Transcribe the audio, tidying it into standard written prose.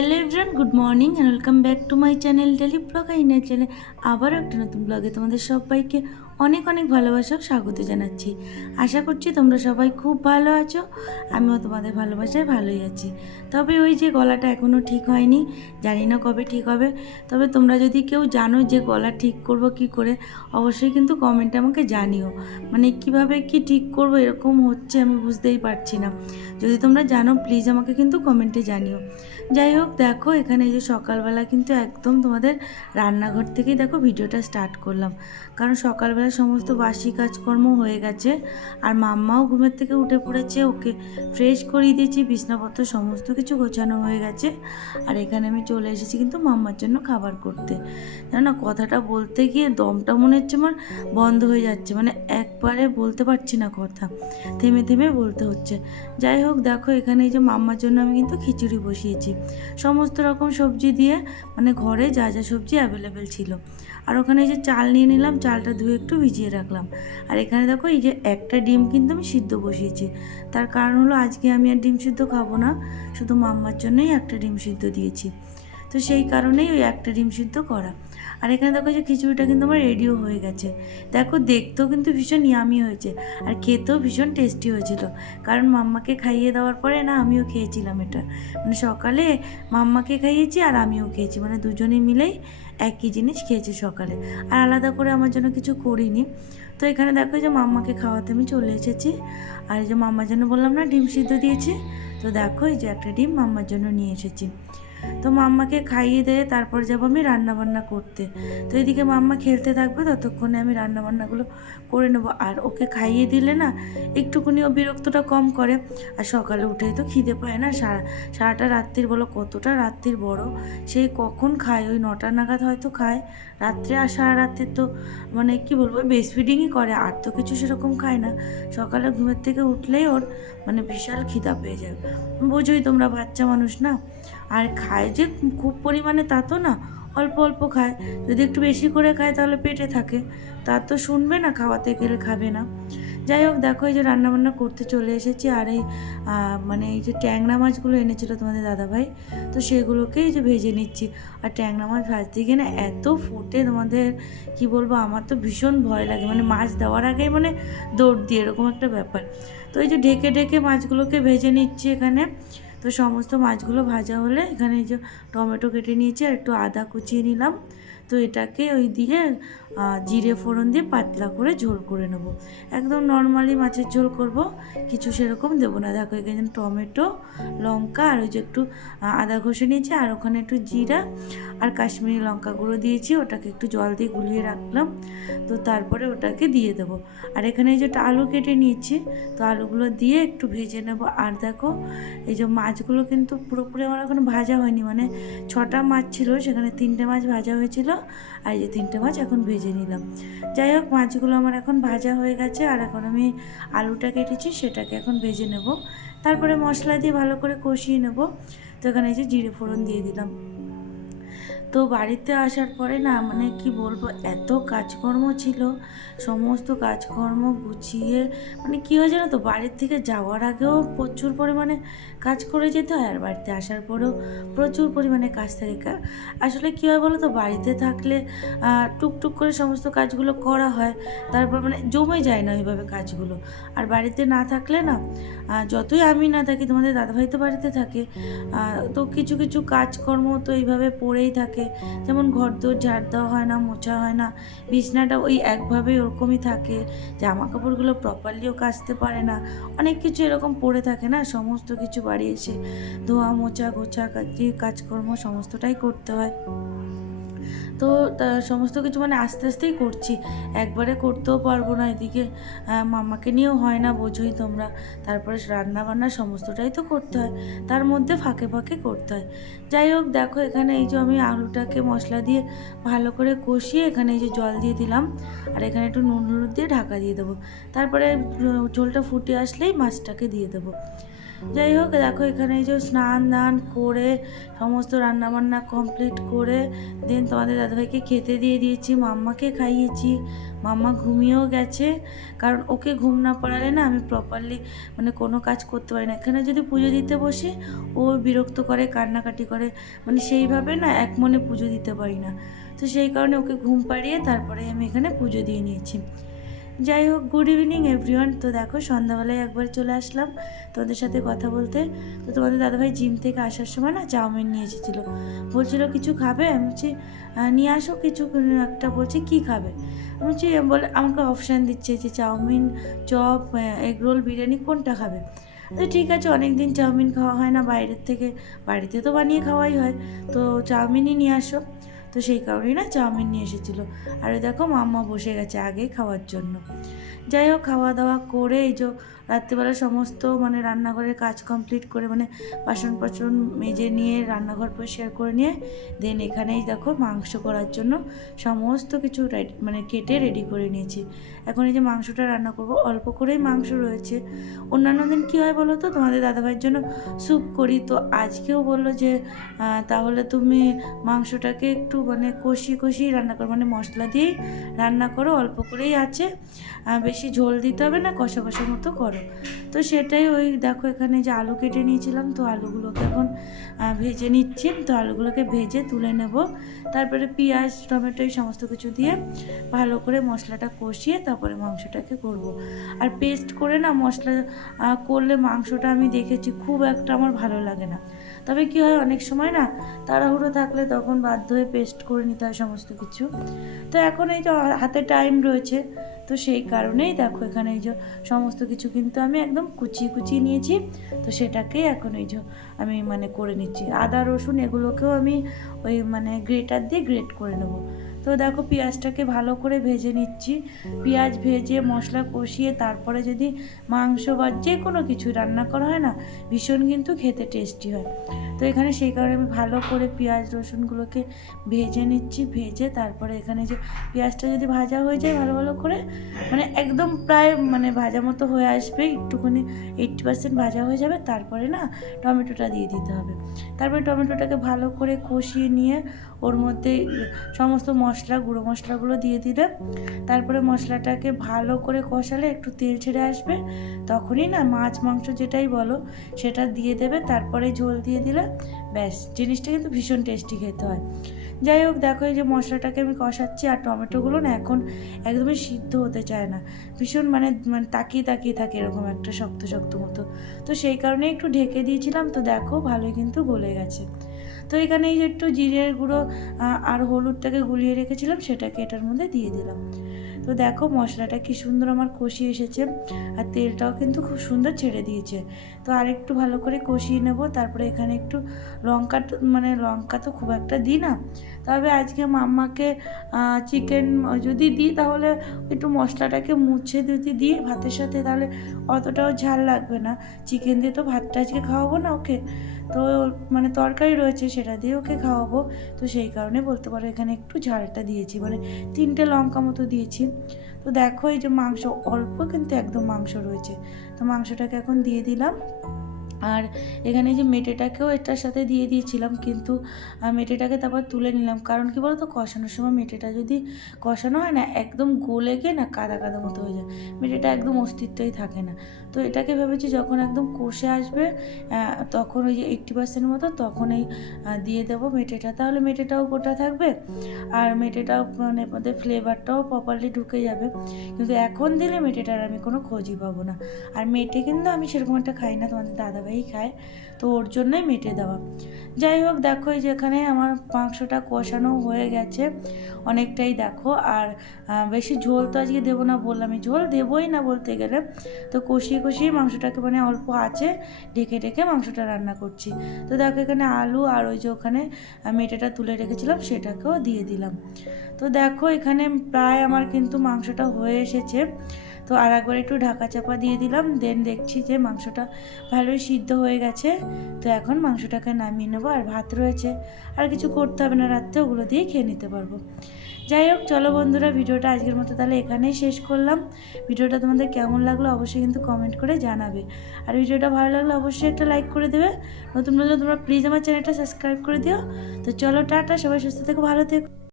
Hello everyone, good morning and welcome back to my channel daily blog আইনার চ্যানেলে। আবারও একটা নতুন ব্লগে তোমাদের সবাইকে অনেক অনেক ভালোবাসা স্বাগত জানাচ্ছি। আশা করছি তোমরা সবাই খুব ভালো আছো, আমিও তোমাদের ভালোবাসায় ভালোই আছি। তবে ওই যে গলাটা এখনও ঠিক হয়নি, জানি না কবে ঠিক হবে। তবে তোমরা যদি কেউ জানো যে গলা ঠিক করব কি করে, অবশ্যই কিন্তু কমেন্টে আমাকে জানিও। মানে কিভাবে কি ঠিক করব এরকম হচ্ছে আমি বুঝতেই পারছি না। যদি তোমরা জানো প্লিজ আমাকে কিন্তু কমেন্টে জানিও। যাই হোক, দেখো এখানে এই যে সকালবেলা কিন্তু একদম তোমাদের রান্নাঘর থেকেই দেখো ভিডিওটা স্টার্ট করলাম, কারণ সকালবেলা সমস্ত বাসি কাজকর্ম হয়ে গেছে আর মাম্মাও ঘুমের থেকে উঠে পড়েছে, ওকে ফ্রেশ করিয়ে দিয়েছি, বিছনাপত্র সমস্ত কিছু গোছানো হয়ে গেছে। আর এখানে আমি চলে এসেছি কিন্তু মাম্মার জন্য খাবার করতে। জানো না, কথাটা বলতে গিয়ে দমটা মনে হচ্ছে আমার বন্ধ হয়ে যাচ্ছে, মানে একবারে বলতে পারছি না কথা, থেমে থেমে বলতে হচ্ছে। যাই হোক, দেখো এখানে এই যে মাম্মার জন্য আমি কিন্তু খিচুড়ি বসিয়েছি সমস্ত রকম সবজি দিয়ে, মানে ঘরে যা যা সবজি অ্যাভেলেবেল ছিল। আর ওখানে এই যে চাল নিয়ে নিলাম, চালটা ধুয়ে একটু ভিজিয়ে রাখলাম। আর এখানে দেখো এই যে একটা ডিম কিন্তু আমি সিদ্ধ বসিয়েছি, তার কারণ হলো আজকে আমি আর ডিম সিদ্ধ খাবো না, শুধু মাম্মার জন্যই একটা ডিম সিদ্ধ দিয়েছি। তো সেই কারণেই ওই একটা ডিম সিদ্ধ করা। আর এখানে দেখো যে খিচুড়িটা কিন্তু আমার রেডিও হয়ে গেছে। দেখো দেখতেও কিন্তু ভীষণ ইয়ামি হয়েছে আর খেতেও ভীষণ টেস্টি হয়েছিল, কারণ মাম্মাকে খাইয়ে দেওয়ার পরে না আমিও খেয়েছিলাম এটা। মানে সকালে মাম্মাকে খাইয়েছি আর আমিও খেয়েছি, মানে দুজনে মিলেই একই জিনিস খেয়েছি সকালে, আর আলাদা করে আমার জন্য কিছু করিনি। তো এখানে দেখো যে মাম্মাকে খাওয়াতে আমি চলে এসেছি। আর এই যে মাম্মার জন্য বললাম না ডিম সিদ্ধ দিয়েছি, তো দেখো এই যে একটা ডিম মাম্মার জন্য নিয়ে এসেছি। তো মাম্মাকে খাইয়ে দিয়ে তারপর যাবো আমি রান্নাবান্না করতে। তো এদিকে মাম্মা খেলতে থাকবে, ততক্ষণে আমি রান্নাবান্নাগুলো করে নেবো। আর ওকে খাইয়ে দিলে না একটুখানি ও বিরক্তটা কম করে। আর সকালে উঠেই তো খিদে পায় না, সারাটা রাত্রির বলো, কতটা রাত্রির বড়, সেই কখন খায়, ওই 9টা নাগাদ হয়তো খায় রাত্রে। আর সারা রাত্রির তো মানে কি বলবো, বেস্ট ফিডিংই করে, আর তো কিছু সেরকম খায় না। সকালে ঘুমের থেকে উঠলেই ওর মানে বিশাল খিদা পেয়ে যায়, বোঝোই তোমরা বাচ্চা মানুষ না। আর খায় যে খুব পরিমাণে তা তো না, অল্প অল্প খায়। যদি একটু বেশি করে খায় তাহলে পেটে থাকে, তার তো শুনবে না, খাওয়াতে গেলে খাবে না। যাই হোক, দেখো এই যে রান্নাবান্না করতে চলে এসেছি। আর এই মানে এই যে ট্যাংরা মাছগুলো এনেছিল তোমাদের দাদাভাই, তো সেগুলোকে এই যে ভেজে নিচ্ছি। আর ট্যাংরা মাছ ভাজতে গিয়ে না এত ফোটে, তোমাদের কি বলবো, আমার তো ভীষণ ভয় লাগে, মানে মাছ দেওয়ার আগেই মানে দৌড় দিয়ে এরকম একটা ব্যাপার। তো এই যে ঢেকে ঢেকে মাছগুলোকে ভেজে নিচ্ছি এখানে। তো সমস্ত মাছগুলো ভাজা হলে এখানে এই যে টমেটো কেটে নিয়েছি আর একটু আদা কুচিয়ে নিলাম। তো এটাকে ওই দিয়ে জিরে ফোড়ন দিয়ে পাতলা করে ঝোল করে নেব, একদম নর্মালি মাছের ঝোল করব, কিছু সেরকম দেবো না। দেখো এখানে টমেটো, লঙ্কা আর ওই যে একটু আদা ঘষে নিয়েছি, আর ওখানে একটু জিরা আর কাশ্মীরি লঙ্কা গুঁড়ো দিয়েছি, ওটাকে একটু জল দিয়ে গুলিয়ে রাখলাম। তো তারপরে ওটাকে দিয়ে দেবো। আর এখানে এই যে আলু কেটে নিয়েছি, তো আলুগুলো দিয়ে একটু ভেজে নেব। আর দেখো এই যে মাছগুলো কিন্তু পুরোপুরি আমার এখন ভাজা হয়নি, মানে 6টা মাছ ছিল, সেখানে 3টে মাছ ভাজা হয়েছিল, আর এই যে 3টে মাছ এখন ভেজে নিলাম। যাই হোক, মাছগুলো আমার এখন ভাজা হয়ে গেছে, আর এখন আমি আলুটা কেটেছি সেটাকে এখন ভেজে নেব, তারপরে মশলা দিয়ে ভালো করে কষিয়ে নেব। তো এখানে এই যে জিরে ফোড়ন দিয়ে দিলাম। তো বাড়িতে আসার পরে না মানে কি বলবো, এত কাজকর্ম ছিল, সমস্ত কাজকর্ম গুছিয়ে মানে কী হয়েছে না, তো বাড়ির থেকে যাওয়ার আগেও প্রচুর পরিমাণে কাজ করে যেতে হয়, আর বাড়িতে আসার পরেও প্রচুর পরিমাণে কাজ থাকে। আসলে কী হয় বলো তো, বাড়িতে থাকলে টুকটুক করে সমস্ত কাজগুলো করা হয়, তারপর মানে জমে যায় না ওইভাবে কাজগুলো। আর বাড়িতে না থাকলে না, যতই আমি না থাকি, তোমাদের দাদাভাই তো বাড়িতে থাকে, তো কিছু কিছু কাজকর্ম তো এইভাবে পড়েই থাকে। যেমন ঘর দোর ঝাড় দেওয়া হয় না, মোছা হয় না, বিছনাটা ওই একভাবে ওরকমই থাকে, জামা কাপড়গুলো প্রপারলিও কাচতে পারে না, অনেক কিছু এরকম পড়ে থাকে না, সমস্ত কিছু বাড়ি এসে ধোয়া মোছা গোছা কাজকর্ম সমস্তটাই করতে হয়। তো সমস্ত কিছু মানে আস্তে আস্তেই করছি, একবারে করতেও পারবো না, এদিকে মাম্মাকে নিয়েও হয় না, বোঝোই তোমরা। তারপরে রান্না বান্না সমস্তটাই তো করতে হয়, তার মধ্যে ফাঁকে ফাঁকে করতে হয়। যাই হোক, দেখো এখানে এই যে আমি আলুটাকে মশলা দিয়ে ভালো করে কষিয়ে এখানে এই যে জল দিয়ে দিলাম, আর এখানে একটু নুন হলুদ দিয়ে ঢাকা দিয়ে দেবো। তারপরে ঝোলটা ফুটে আসলেই মাছটাকে দিয়ে দেবো। যাই হোক দেখো এখানে এই যে স্নান দান করে সমস্ত রান্নাবান্না কমপ্লিট করে দেন তোমাদের দাদাভাইকে খেতে দিয়ে দিয়েছি, মাম্মাকে খাইয়েছি। মাম্মা ঘুমিয়েও গেছে, কারণ ওকে ঘুম না পাড়ালে না আমি প্রপারলি মানে কোনো কাজ করতে পারি না। এখানে যদি পুজো দিতে বসি ও বিরক্ত করে, কান্নাকাটি করে, মানে সেইভাবে না এক মনে পুজো দিতে পারি না। তো সেই কারণে ওকে ঘুম পাড়িয়ে তারপরে আমি এখানে পুজো দিয়ে নিয়েছি। যাই হোক, গুড ইভিনিং এভরিওয়ান। তো দেখো সন্ধ্যাবেলায় একবার চলে আসলাম তোমাদের সাথে কথা বলতে। তো তোমাদের দাদাভাই জিম থেকে আসার সময় না চাউমিন নিয়ে এসেছিলো, বলছিল কিছু খাবে। আমি বলছি নিয়ে আসো কিছু একটা। বলছি কী খাবে? আমি বলছি, বলে আমাকে অপশান দিচ্ছে যে chowmein, chop, egg roll, biryani কোনটা খাবে। তো ঠিক আছে, অনেক দিন চাউমিন খাওয়া হয় না বাইরের থেকে, বাড়িতে তো বানিয়ে খাওয়াই হয়, তো চাউমিনই নিয়ে আসো। তো সেই কারণেই না চাউমিন নিয়ে এসেছিলো। আর ওই দেখো মাম্মা বসে গেছে আগেই খাওয়ার জন্য। যাই হোক, খাওয়া দাওয়া করে এই যে রাত্রিবেলা সমস্ত মানে রান্নাঘরের কাজ কমপ্লিট করে, মানে বাসন মেজে নিয়ে রান্নাঘর পরিষ্কার করে নিয়ে দেন এখানেই দেখো মাংস করার জন্য সমস্ত কিছু মানে কেটে রেডি করে নিয়েছি। এখন এই যে মাংসটা রান্না করব, অল্প করেই মাংস রয়েছে। অন্যান্য দিন কী হয় বলো তো, তোমাদের দাদাভাইয়ের জন্য স্যুপ করি, তো আজকেও বললো যে তাহলে তুমি মাংসটাকে একটু মানে কষিয়ে রান্না করো, মানে মশলা দিয়েই রান্না করো, অল্প করেই আছে, বেশি ঝোল দিতে হবে না, কষা কষা মতো করো। তো সেটাই, ওই দেখো এখানে যে আলু কেটে নিয়েছিলাম, তো আলুগুলোকে এখন ভেজে নিচ্ছি। তো আলুগুলোকে ভেজে তুলে নেব, তারপরে পেঁয়াজ টমেটো এই সমস্ত কিছু দিয়ে ভালো করে মশলাটা কষিয়ে তারপরে মাংসটাকে করব। আর পেস্ট করে না মশলা করলে মাংসটা আমি দেখেছি খুব একটা আমার ভালো লাগে না। তবে কী হয়, অনেক সময় না তাড়াহুড়ো থাকলে তখন বাধ্য হয়ে পেস্ট করে নিতে হয় সমস্ত কিছু। তো এখন এই যে হাতে টাইম রয়েছে, তো সেই কারণেই দেখো এখানে এই যে সমস্ত কিছু কিন্তু আমি একদম কুচিয়ে নিয়েছি। তো সেটাকেই এখন এই যে আমি মানে করে নিচ্ছি। আদা রসুন এগুলোকেও আমি ওই মানে গ্রেটার দিয়ে গ্রেট করে নেবো। তো দেখো পেঁয়াজটাকে ভালো করে ভেজে নিচ্ছি। পেঁয়াজ ভেজে মশলা কষিয়ে তারপরে যদি মাংস বা যে কোনো কিছু রান্না করা হয় না, ভীষণ কিন্তু খেতে টেস্টি হয়। তো এখানে সেই কারণে আমি ভালো করে পেঁয়াজ রসুনগুলোকে ভেজে নিচ্ছি। ভেজে তারপরে এখানে যে পেঁয়াজটা যদি ভাজা হয়ে যায় ভালো করে, মানে একদম প্রায় মানে ভাজা মতো হয়ে আসবে, একটুখানি 80% ভাজা হয়ে যাবে, তারপরে না টমেটোটা দিয়ে দিতে হবে। তারপরে টমেটোটাকে ভালো করে কষিয়ে নিয়ে ওর মধ্যে সমস্ত গুঁড়ো মশলাগুলো দিয়ে দিলে, তারপরে মশলাটাকে ভালো করে কষালে একটু তেল ছেড়ে আসবে, তখনই না মাছ মাংস যেটাই বলো সেটা দিয়ে দেবে, তারপরে ঝোল দিয়ে দিলে ব্যাস, জিনিসটা কিন্তু ভীষণ টেস্টি খেতে হয়। যাই হোক দেখো এই যে মশলাটাকে আমি কষাচ্ছি, আর টমেটোগুলো না এখন একদমই সিদ্ধ হতে চায় না, ভীষণ মানে তাকিয়ে থাকে এরকম একটা শক্ত মতো। তো সেই কারণে একটু ঢেকে দিয়েছিলাম, তো দেখো ভালোই কিন্তু গলে গেছে। তো এখানে এই যে একটু জিরের গুঁড়ো আর হলুদটাকে গুলিয়ে রেখেছিলাম, সেটাকে এটার মধ্যে দিয়ে দিলাম। তো দেখো মশলাটা কি সুন্দর আমার কষিয়ে এসেছে, আর তেলটাও কিন্তু খুব সুন্দর ছেড়ে দিয়েছে। তো আরেকটু ভালো করে কষিয়ে নেব। তারপরে এখানে একটু লঙ্কা তো খুব একটা দিই না, তবে আজকে মাম্মাকে চিকেন যদি দিই তাহলে একটু মশলাটাকে মুছে যদি দিই ভাতের সাথে, তাহলে অতটাও ঝাল লাগবে না। চিকেন দিয়ে তো ভাতটা আজকে খাওয়াবো না ওকে, তো মানে তরকারি রয়েছে সেটা দিয়ে ওকে খাওয়াবো। তো সেই কারণে বলতে পারো এখানে একটু ঝালটা দিয়েছি, মানে 3টে লঙ্কা মতো দিয়েছি। তো দেখো এই যে মাংস অল্প কিন্তু একদম মাংস রয়েছে, তো মাংসটাকে এখন দিয়ে দিলাম। আর এখানে যে মেটেটাকেও এটার সাথে দিয়ে দিয়েছিলাম, কিন্তু মেটেটাকে তারপর তুলে নিলাম, কারণ কি বলতো কষানোর সময় মেটেটা যদি কষানো হয় না একদম গলে গিয়ে না কাদা মতো হয়ে যায়, মেটেটা একদম অস্তিত্বই থাকে না। তো এটাকে ভেবেছি যখন একদম কষে আসবে তখন ওই যে 80% মতো তখন এই দিয়ে দেবো মেটেটা, তাহলে মেটেটাও গোটা থাকবে আর মেটেটাও মানে মধ্যে ফ্লেভারটাও প্রপারলি ঢুকে যাবে। কিন্তু এখন দিলে মেটেটার আমি কোনো খোঁজই পাবো না। আর মেটে কিন্তু আমি সেরকম একটা খাই না, তোমাদের দাদাভাই খায়, তো ওর জন্যই মেটে দেওয়া। যাই হোক দেখো এই যেখানে আমার মাংসটা কষানো হয়ে গেছে অনেকটাই দেখো। আর বেশি ঝোল তো আজকে দেবো না, বললাম ঝোল দেবোই না বলতে গেলে। তো কষিয়ে মাংসটাকে মানে অল্প আঁচে ঢেকে মাংসটা রান্না করছি। তো দেখো এখানে আলু আর ওই যে ওখানে মেটেটা তুলে রেখেছিলাম সেটাকেও দিয়ে দিলাম। তো দেখো এখানে প্রায় আমার কিন্তু মাংসটা হয়ে এসেছে। তো আর একবার একটু ঢাকা চাপা দিয়ে দিলাম, দেন দেখছি যে মাংসটা ভালোই সিদ্ধ সিদ্ধ হয়ে গেছে। তো এখন মাংসটাকে নামিয়ে নেবো, আর ভাত রয়েছে, আর কিছু করতে হবে না রাত্রে, ওগুলো দিয়ে খেয়ে নিতে পারবো। যাই হোক, চলো বন্ধুরা, ভিডিওটা আজকের মতো তাহলে এখানেই শেষ করলাম। ভিডিওটা তোমাদের কেমন লাগলো অবশ্যই কিন্তু কমেন্ট করে জানাবে, আর ভিডিওটা ভালো লাগলে অবশ্যই একটা লাইক করে দেবে। নতুন নতুন তোমরা প্লিজ আমার চ্যানেলটা সাবস্ক্রাইব করে দিও। তো চলো, টাটা, সবাই সুস্থ থেকো, ভালো থেকো।